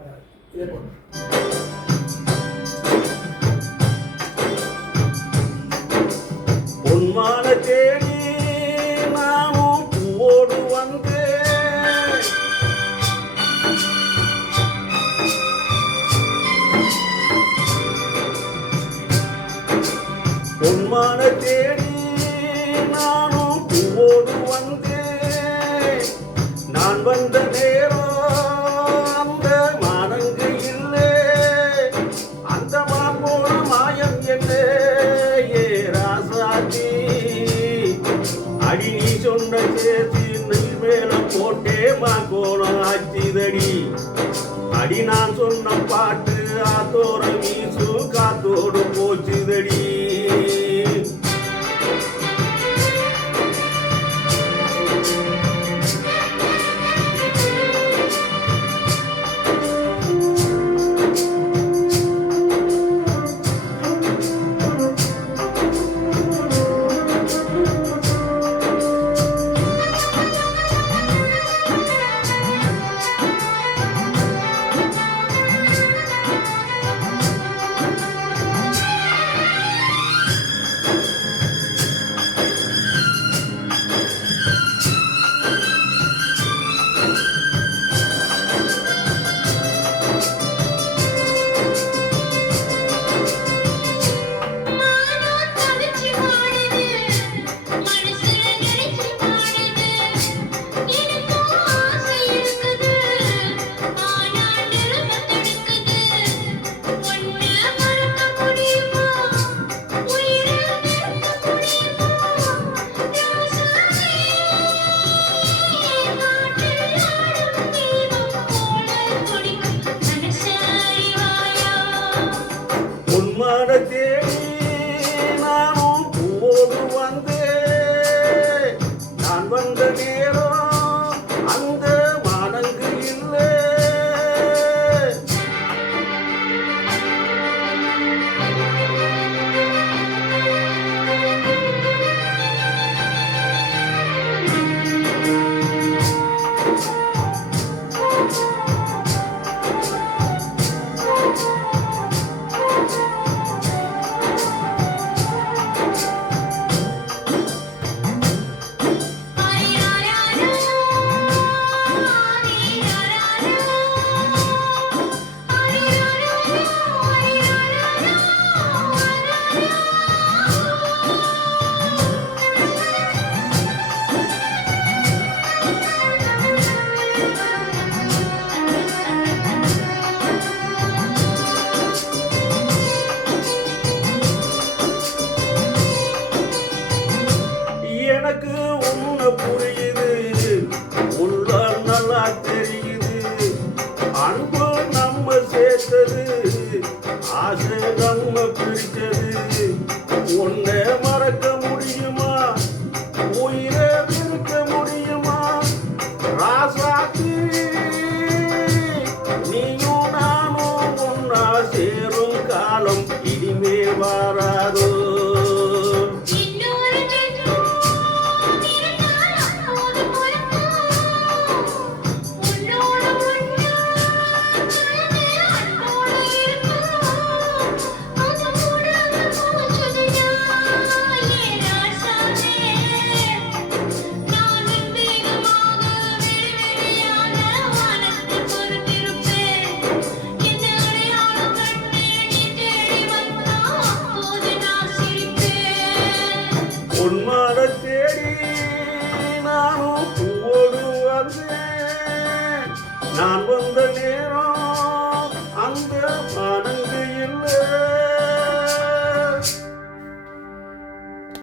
இதே போட்டு பொன்மான தேடி நானும் பூவோடு வந்தேன். பொன்மான தேடி நானும் பூவோடு வந்தேன். நான் வந்த நேரம் அந்த மானங்கு இல்லை. அந்த மாம்போன மாயம் என்ன ஏ ராசாதி. அடி நீ சொன்ன சேர்த்து நீ மேல போட்டே மாக்கோணம் ஆச்சிதடி. அடி நான் சொன்ன பாட்டு ஆத்தோர வீசு காத்தோடு போச்சுதடி. தேடி நானும் பூவோடு வந்தேன். நான் வந்த நேரம் அந்த மானங்கு இல்லை. எனக்கு உன்னை புரியுது, உள்ள நல்லா தெரியுது. அன்பு நம்ம சேர்த்தது, ஆசை நம்ம பிரிச்சது. உன்னை மறக்க முடியுமா, உயிரை இருக்க முடியுமா ராசாத்தி. நீயும் நானும் ஒன்னா சேரும் காலம் இனிமே வராதோ. பொன்மானத்